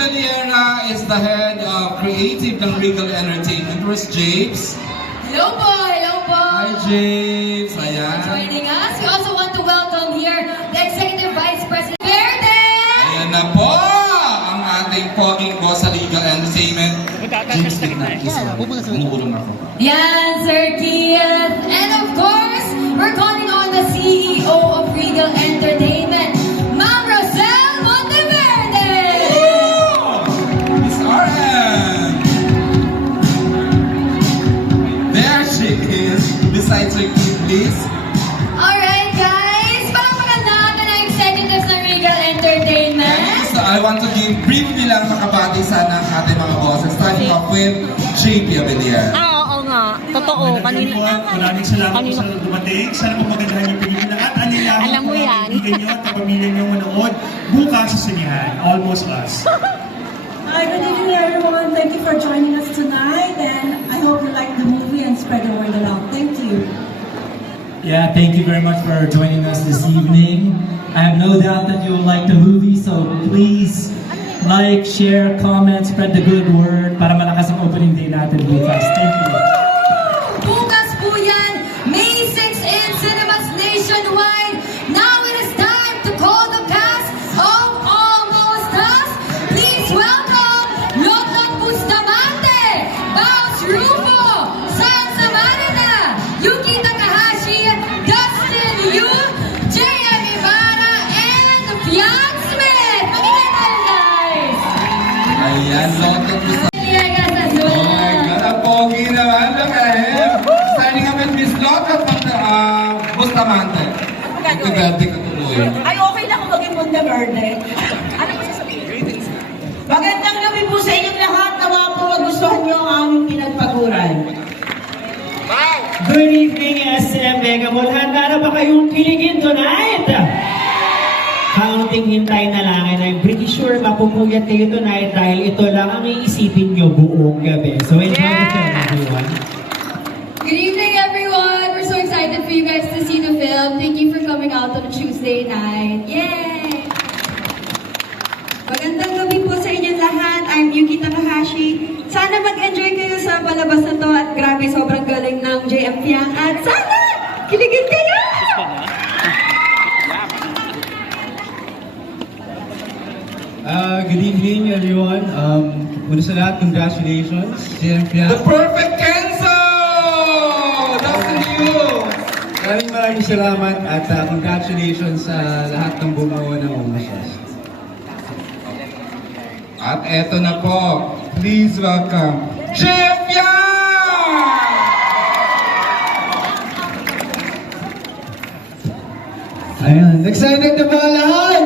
Valera is the head of creative ng Regal Entertainment. Where's James? Hello po, hello po. Hi James, ayan. Joining us. We also want to welcome here the Executive Vice President Verde. Ayan na po ang ating poging boss sa Regal Entertainment. James, umulong ako. Yan, Sir Keith. And of course, we're calling on the CEO of Regal Entertainment, Ma'am Rosel Monteverde. Miss RM. There she is. Besides her kid, please. Alright guys, palamakan natin ang executives ng Regal Entertainment. So I want to give briefly lang makabati sana ang ating mga bosses. Starting off with JP Abelier. Oo nga. Totoo. Kanina. Maraming salamat po sa dumating. Sana po magandahan yung pelikula at anilahan Alam mo po yan. ang kaibigan nyo at kapamilya nyo manood bukas sa sinihan. Almost Us. Hi, good evening everyone. Thank you for joining us tonight, and I hope you like the movie and spread the word along. Thank you. Yeah, thank you very much for joining us this evening. I have no doubt that you will like the movie, so please like, share, comment, spread the good word para malakas ang opening day natin bukas. Thank you. Bukas po yan, May 6 in cinemas nationwide. Now it is time to call the cast of Almost Us. Please welcome Lotlot Bustamante, Baus Rufo, San Samarina, Yuki Takahashi, Dustin Yu, J.M. Ibarra, and Fiat Smith. Pakinggan tayo guys! Ayan, Loto po sa... Villegas as Oh well. my God, ang pogi naman. Look at him. Starting up with Miss Loto Bustamante. Magkagati ka tuloy. Ay, okay lang kung maging Monteverde. Ano ba sasabihin? Magandang gabi po sa inyong lahat. Nawa po magustuhan nyo ang aming pinagpaguran. Good evening, SM Mega Mall. Handa na ba kayong kiligin tonight? Counting hintay na lang, and I'm pretty sure mapupuyat kayo tonight dahil ito lang ang iisipin nyo buong gabi. So enjoy the film, everyone. Good evening, everyone. We're so excited for you guys to see the film. Thank you for coming out on a Tuesday night. Yay! Magandang gabi po sa inyong lahat. I'm Yuki Takahashi. Sana mag-enjoy kayo sa palabas na to at grabe, sobrang galing ng JM Fiang. At sana, kiligin kayo! Good evening, everyone. Una sa lahat, congratulations. The perfect Kenzo! Dustin Yu! Maraming salamat at congratulations sa lahat ng bumuo ng Almost. At eto na po, please welcome Jeff Yang! Ayan, excited na ba lahat?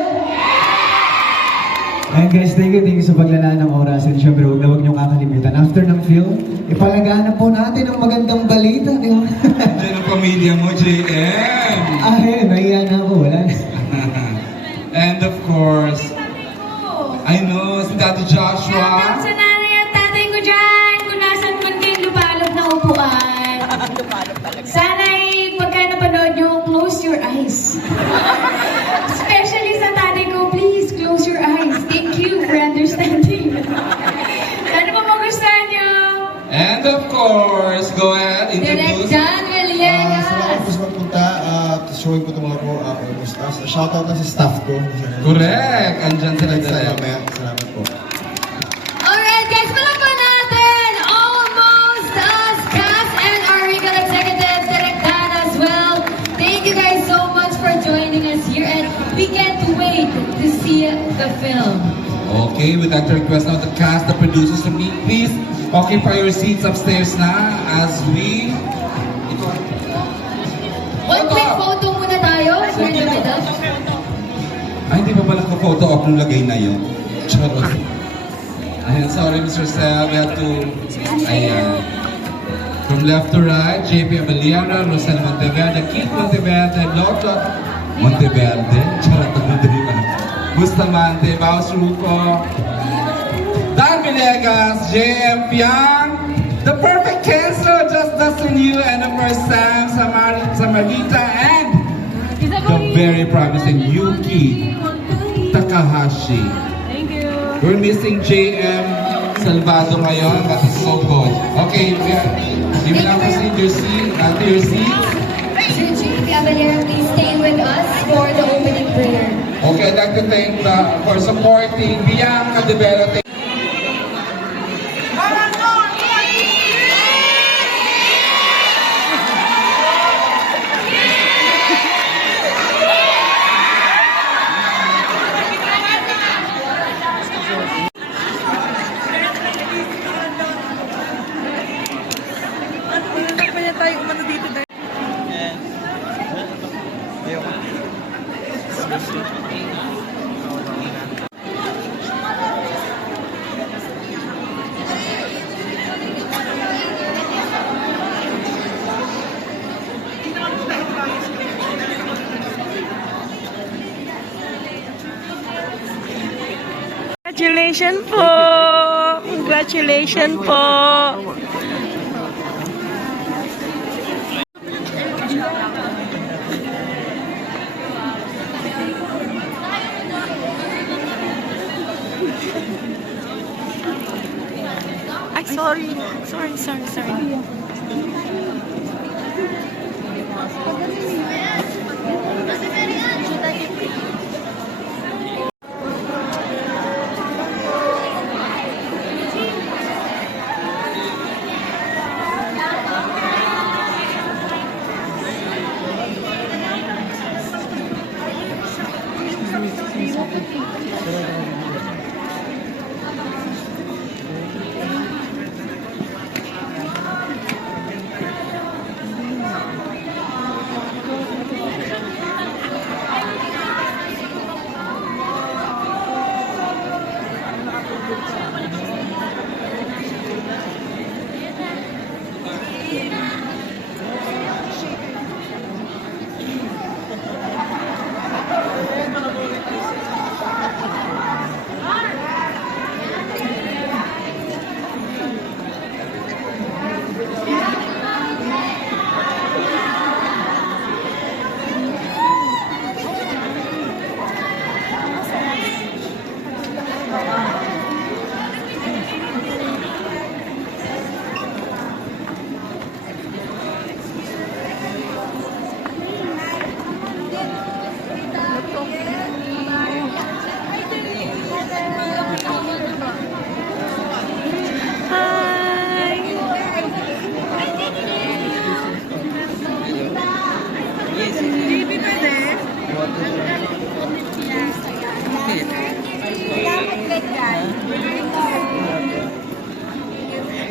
Ayan guys, thank you sa paglalaan ng oras, and syempre huwag niyong kakalimutan. After ng film, ipalagaan po natin ang magandang balita, di ba? Diyan ang pamilya mo, JM! Nahiya na ako, wala na. And of course, I know, si Daddy Joshua. Sa nanay at tatay ko dyan, kung nasan man kayo lupalop na upuan. Sana'y pagka napanood nyo, close your eyes. Especially sa tatay ko, please close your eyes. Thank you for understanding. Sana po magustuhan nyo. And of course, go ahead, Direct introduce. John Villegas. Salamat po sa pagpunta at showing ko ito mga po Almost Us. Shoutout na sa staff ko. Correct! Andyan sila dalawa. Salamat po. Alright guys, palakpan natin Almost Us cast and our Regal executives, Direct Dan as well. Thank you guys so much for joining us here, and we can't wait to see the film. Okay, we'd like to request now the cast, the producers to meet, please. Occupy your seats upstairs na as we... One quick photo muna tayo here in the middle. Ay, hindi pa pala ko photo op nung lagay na yun. Charot. Ayan, sorry Mr. Sel, we have to... Ayan. From left to right, JP Abeliana, Rosel Monteverde, Keith Monteverde, Loto Monteverde, charot na diba? Bustamante, Baus Rufo, Dan Villegas, J.M. Piang, the perfect Kenzo, just Dustin Yu, and of course Sam, Samarita, and the very promising Yuki Takahashi. Thank you. We're missing JM Salvado ngayon, but it's so good. Okay, we will now proceed to your seats. So, JP Abelera, please stay with us for the opening prayer. Okay, I'd like to thank for supporting Bianca De Bella. Congratulations po! Congratulations po! Ay, sorry. Sorry.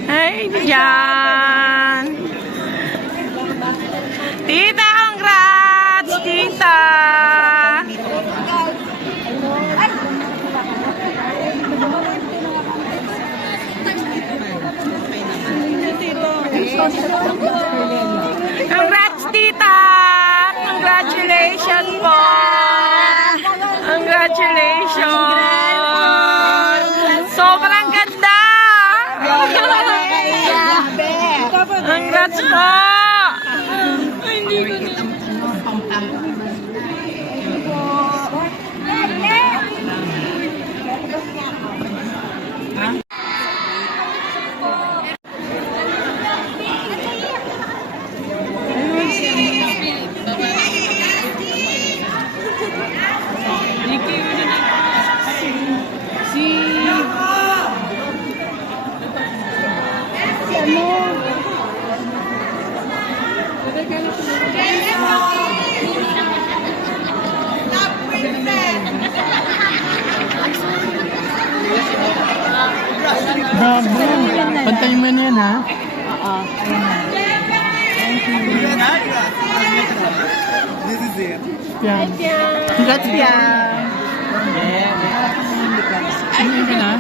Ay, diyan. Tita, congrats! Tita! Congrats, tita! Congratulations po! Congratulations! Sobrang ganda! Congrats po! Bravo! Pantayin mo na yan, ha? This is it. Yan. Congrats, Pia! Ano ka na?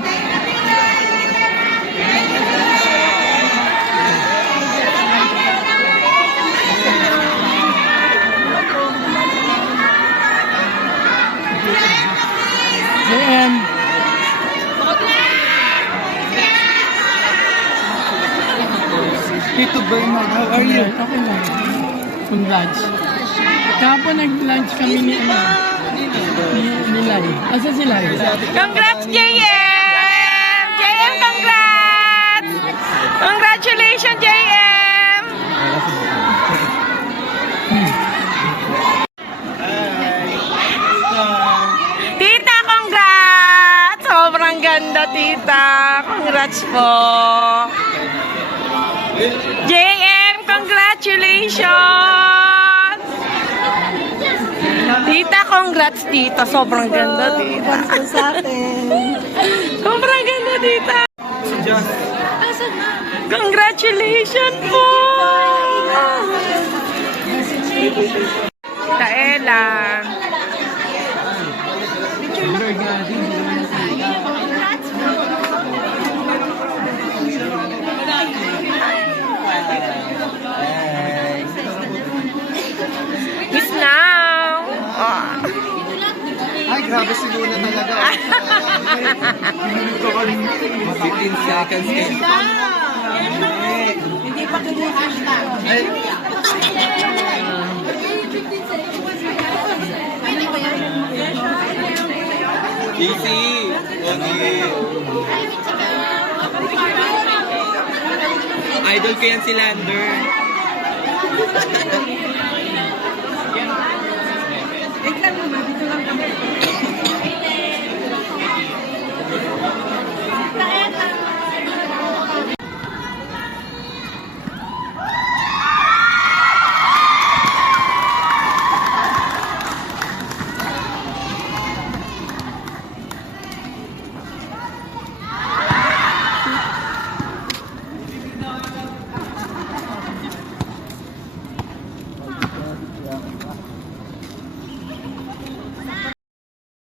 JM! Tito Bernard, how are you? Okay lang. Congrats. Kahapon nag-lunch kami ni Lai. Asa si Lai? Congrats, JM! Congratulations, JM! Tita, congrats! Sobrang ganda, tita. Congrats po. JM, congratulations! Tita, congrats, tita. Sobrang ganda, tita. Sobrang ganda, tita. Congratulations po! Tita Ella. Miss Now. Oh. Ay, grabe si Luna talaga. 15 seconds. Hindi pa kayo hashtag. Easy. Okay. Idol ko yan si Lander.